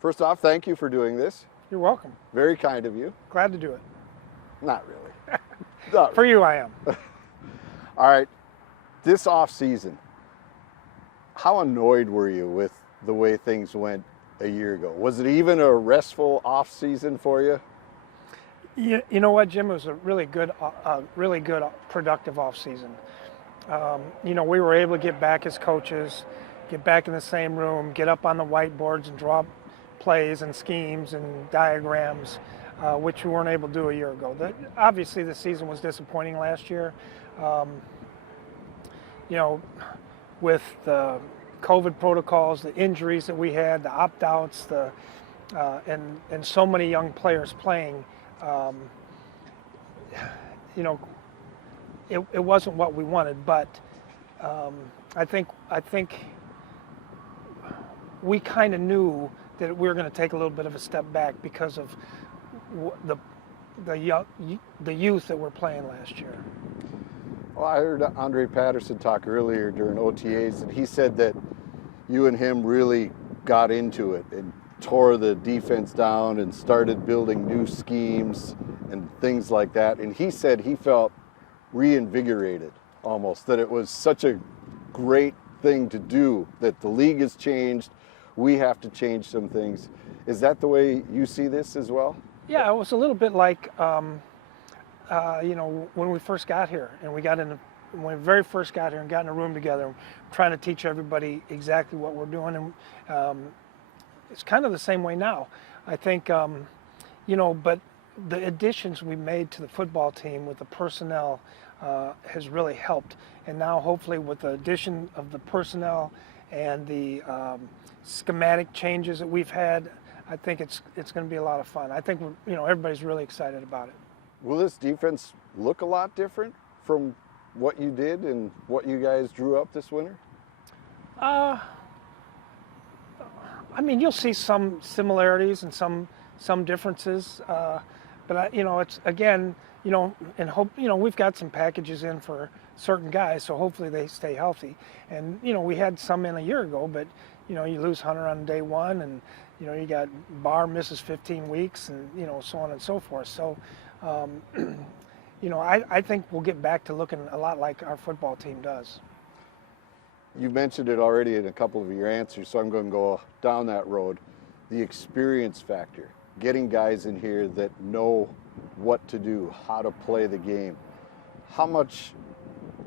First off, thank you for doing this. You're welcome. Very kind of you. Glad to do it. Not really. Not For you, I am. All right, this off season, how annoyed were you with the way things went a year ago? Was it even a restful off season for you? You know what, Jim? It was a really good, productive off season. We were able to get back as coaches, get back in the same room, get up on the whiteboards and draw plays and schemes and diagrams, which we weren't able to do a year ago. Obviously, the season was disappointing last year. With the COVID protocols, the injuries that we had, the opt-outs, and so many young players playing, it wasn't what we wanted. But I think we kind of knew that we were going to take a little bit of a step back because of the youth that were playing last year. Well, I heard Andre Patterson talk earlier during OTAs, and he said that you and him really got into it and tore the defense down and started building new schemes and things like that. And he said he felt reinvigorated almost, that it was such a great thing to do, that the league has changed, we have to change some things. Is that the way you see this as well? Yeah, it was a little bit like, when we first got here and when we very first got here and got in a room together, trying to teach everybody exactly what we're doing. And it's kind of the same way now. I think, but the additions we made to the football team with the personnel has really helped. And now hopefully with the addition of the personnel and the schematic changes that we've had, I think it's going to be a lot of fun. I think everybody's really excited about it. Will this defense look a lot different from what you did and what you guys drew up this winter? You'll see some similarities and some differences, but it's again, and hope we've got some packages in for certain guys, so hopefully they stay healthy. And we had some in a year ago, but you lose Hunter on day one, and you got Barr misses 15 weeks, and so on and so forth. So. I think we'll get back to looking a lot like our football team does. You mentioned it already in a couple of your answers, so I'm going to go down that road. The experience factor, getting guys in here that know what to do, how to play the game. How much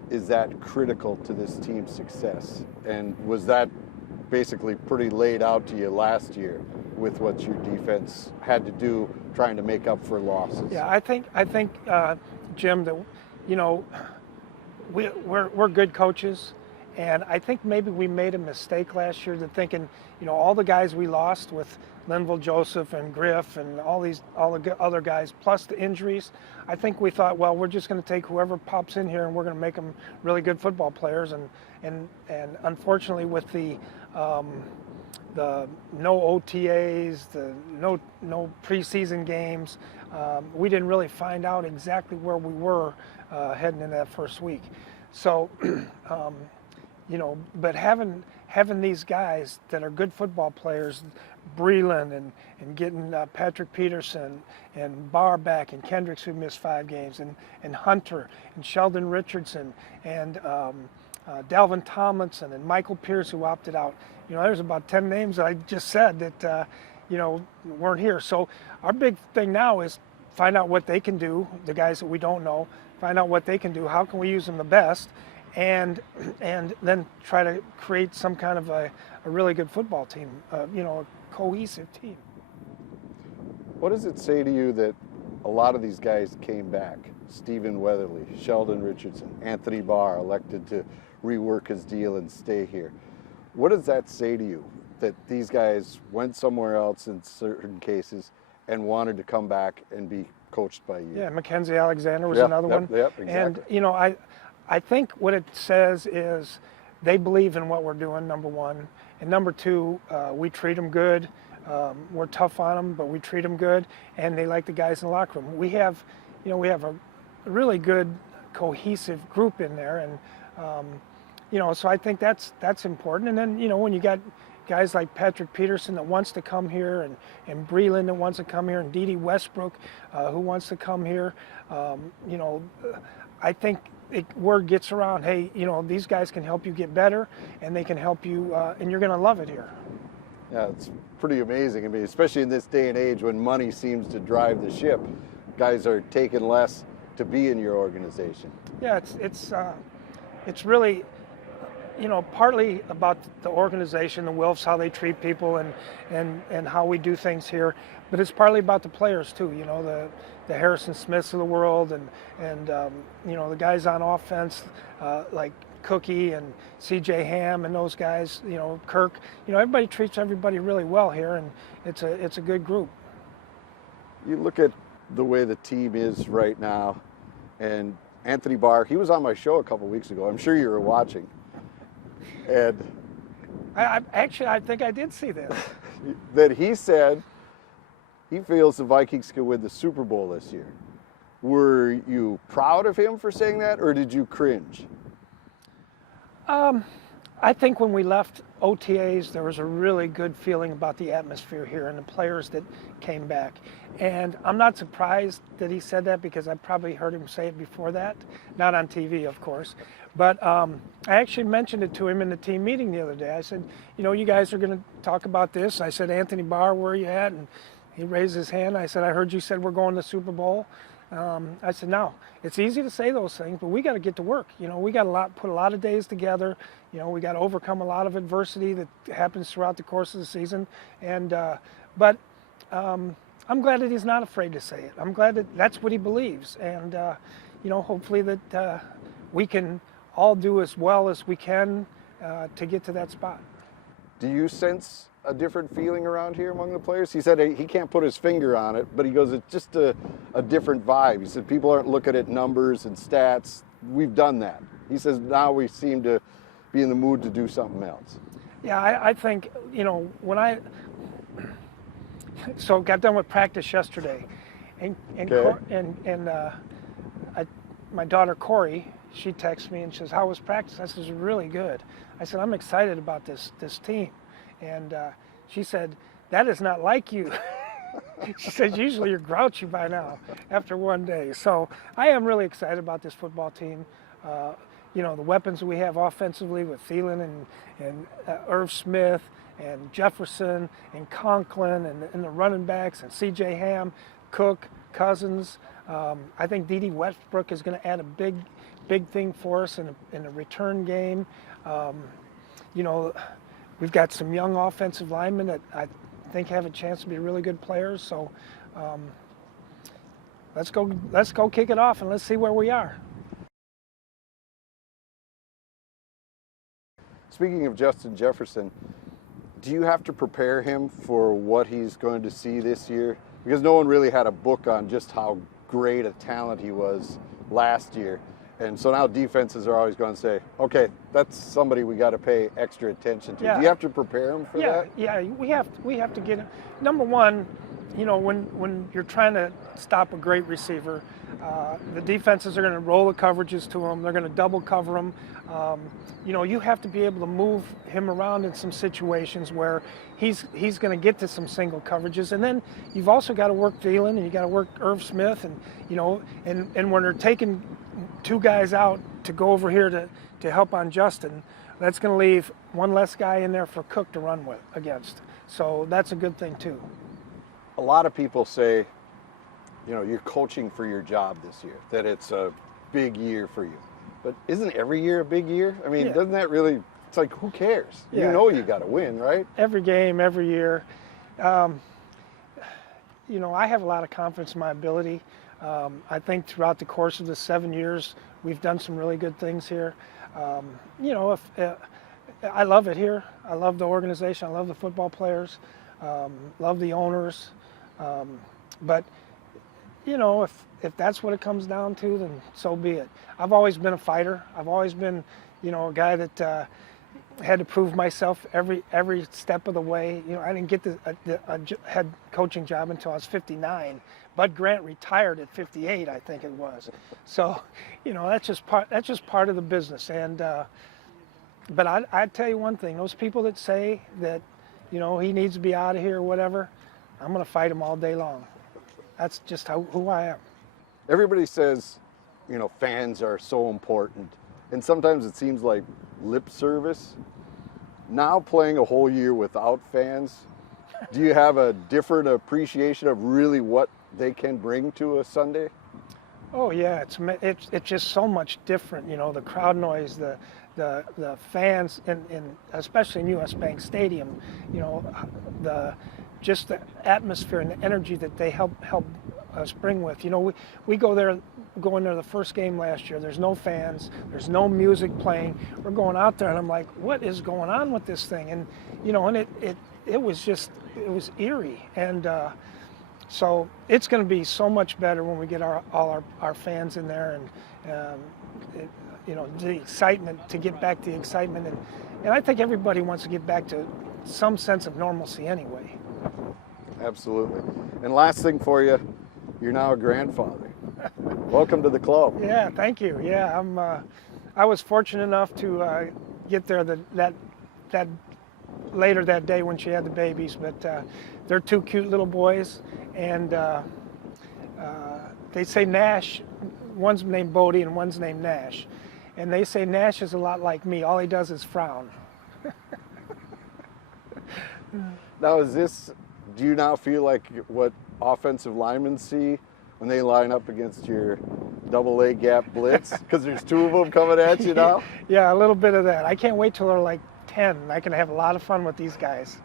is that critical to this team's success? And was that basically pretty laid out to you last year with what your defense had to do trying to make up for losses? Yeah, I think Jim, that we're good coaches, and I think maybe we made a mistake last year, that thinking all the guys we lost with Linville Joseph and Griff and all the other guys plus the injuries, I think we thought, well, we're just going to take whoever pops in here and we're going to make them really good football players, and unfortunately with the no OTAs, the no preseason games, we didn't really find out exactly where we were heading in that first week. So, but having these guys that are good football players, Breland and getting Patrick Peterson and Barr back, and Kendricks, who missed 5 games, and Hunter and Sheldon Richardson and Dalvin Tomlinson and Michael Pierce, who opted out. There's about 10 names that I just said that, weren't here. So our big thing now is find out what they can do, the guys that we don't know, find out what they can do, how can we use them the best, and then try to create some kind of a really good football team, a cohesive team. What does it say to you that a lot of these guys came back? Stephen Weatherly, Sheldon Richardson, Anthony Barr elected to rework his deal and stay here. What does that say to you, that these guys went somewhere else in certain cases and wanted to come back and be coached by you? Yeah, Mackenzie Alexander was another one. Yep, exactly. And, I think what it says is they believe in what we're doing, number one. And number two, we treat them good. We're tough on them, but we treat them good. And they like the guys in the locker room. We have a really good, cohesive group in there. And, so I think that's important. And then, when you got guys like Patrick Peterson that wants to come here, and Breland that wants to come here, and Dede Westbrook who wants to come here. You know, I think word gets around, hey, you know, these guys can help you get better, and they can help you, and you're going to love it here. Yeah, it's pretty amazing. I mean, especially in this day and age when money seems to drive the ship, guys are taking less to be in your organization. Yeah, it's really, you know, partly about the organization, the Wilfs, how they treat people, and how we do things here, but it's partly about the players too. You know, the Harrison Smiths of the world, and you know, the guys on offense like Cookie and C.J. Ham and those guys. You know, Kirk. You know, everybody treats everybody really well here, and it's a good group. You look at the way the team is right now, and Anthony Barr, he was on my show a couple weeks ago. I'm sure you were watching. And I think I did see this. That he said he feels the Vikings can win the Super Bowl this year. Were you proud of him for saying that, or did you cringe? I think when we left OTAs, there was a really good feeling about the atmosphere here and the players that came back. And I'm not surprised that he said that, because I probably heard him say it before that, not on TV, of course. But I actually mentioned it to him in the team meeting the other day. I said, you know, you guys are going to talk about this. I said, Anthony Barr, where are you at? And he raised his hand. I said, I heard you said we're going to the Super Bowl. I said, no, it's easy to say those things, but we got to get to work. You know, we got to put a lot of days together. You know, we got to overcome a lot of adversity that happens throughout the course of the season. And but I'm glad that he's not afraid to say it. I'm glad that that's what he believes. And you know, hopefully that we can all do as well as we can to get to that spot. Do you sense a different feeling around here among the players? He said he can't put his finger on it, but he goes, it's just a different vibe. He said people aren't looking at numbers and stats. We've done that. He says now we seem to be in the mood to do something else. Yeah, I think, you know, when so got done with practice yesterday, and Okay. my daughter Corey, she texts me and says, how was practice? I said, really good. I said, I'm excited about this team. And she said, that is not like you. She said, usually you're grouchy by now after one day. So I am really excited about this football team. You know, the weapons we have offensively with Thielen and Irv Smith and Jefferson and Conklin and the running backs and C.J. Ham, Cook, Cousins. I think Dede Westbrook is going to add a big thing for us in the return game. You know, we've got some young offensive linemen that I think have a chance to be really good players. So let's go kick it off and let's see where we are. Speaking of Justin Jefferson, do you have to prepare him for what he's going to see this year? Because no one really had a book on just how great a talent he was last year. And so now defenses are always going to say, okay, that's somebody we got to pay extra attention to. Yeah. Do you have to prepare him for that? Yeah, we have to get him. Number one, you know, when you're trying to stop a great receiver, the defenses are going to roll the coverages to him. They're going to double cover him. You know, you have to be able to move him around in some situations where he's going to get to some single coverages. And then you've also got to work Thielen, and you got to work Irv Smith, and you know, and when they're taking two guys out to go over here to help on Justin, that's going to leave one less guy in there for Cook to run with against. So that's a good thing too. A lot of people say, you know, you're coaching for your job this year, that it's a big year for you. But isn't every year a big year? I mean, Yeah. Doesn't that really, it's like, who cares? Yeah. You know you got to win, right? Every game, every year. You know, I have a lot of confidence in my ability. I think throughout the course of the 7 years, we've done some really good things here. You know, I love it here. I love the organization. I love the football players. Love the owners. But, you know, if that's what it comes down to, then so be it. I've always been a fighter. I've always been, you know, a guy that had to prove myself every step of the way. You know, I didn't get a head coaching job until I was 59. Bud Grant retired at 58, I think it was. So, you know, that's just part of the business. And but I tell you one thing: those people that say that he needs to be out of here or whatever, I'm going to fight him all day long. That's just who I am. Everybody says, fans are so important, and sometimes it seems like lip service. Now playing a whole year without fans, do you have a different appreciation of really what they can bring to a Sunday? Oh yeah, it's just so much different. The crowd noise, the fans, in especially in U.S. Bank Stadium. The atmosphere and the energy that they help us bring with. We go in there the first game last year. There's no fans. There's no music playing. We're going out there, and I'm like, what is going on with this thing? And it was eerie. And so it's going to be so much better when we get all our fans in there, and the excitement, to get back to the excitement. And I think everybody wants to get back to some sense of normalcy anyway. Absolutely. And last thing for you, you're now a grandfather. Welcome to the club. Yeah, thank you. Yeah, I was fortunate enough to get there that later that day when she had the babies, but they're two cute little boys, and they say Nash, one's named Bodie and one's named Nash, and they say Nash is a lot like me. All he does is frown. Now, do you now feel like what offensive linemen see when they line up against your double A gap blitz? Because there's two of them coming at you now? Yeah, a little bit of that. I can't wait till they're like 10. I can have a lot of fun with these guys.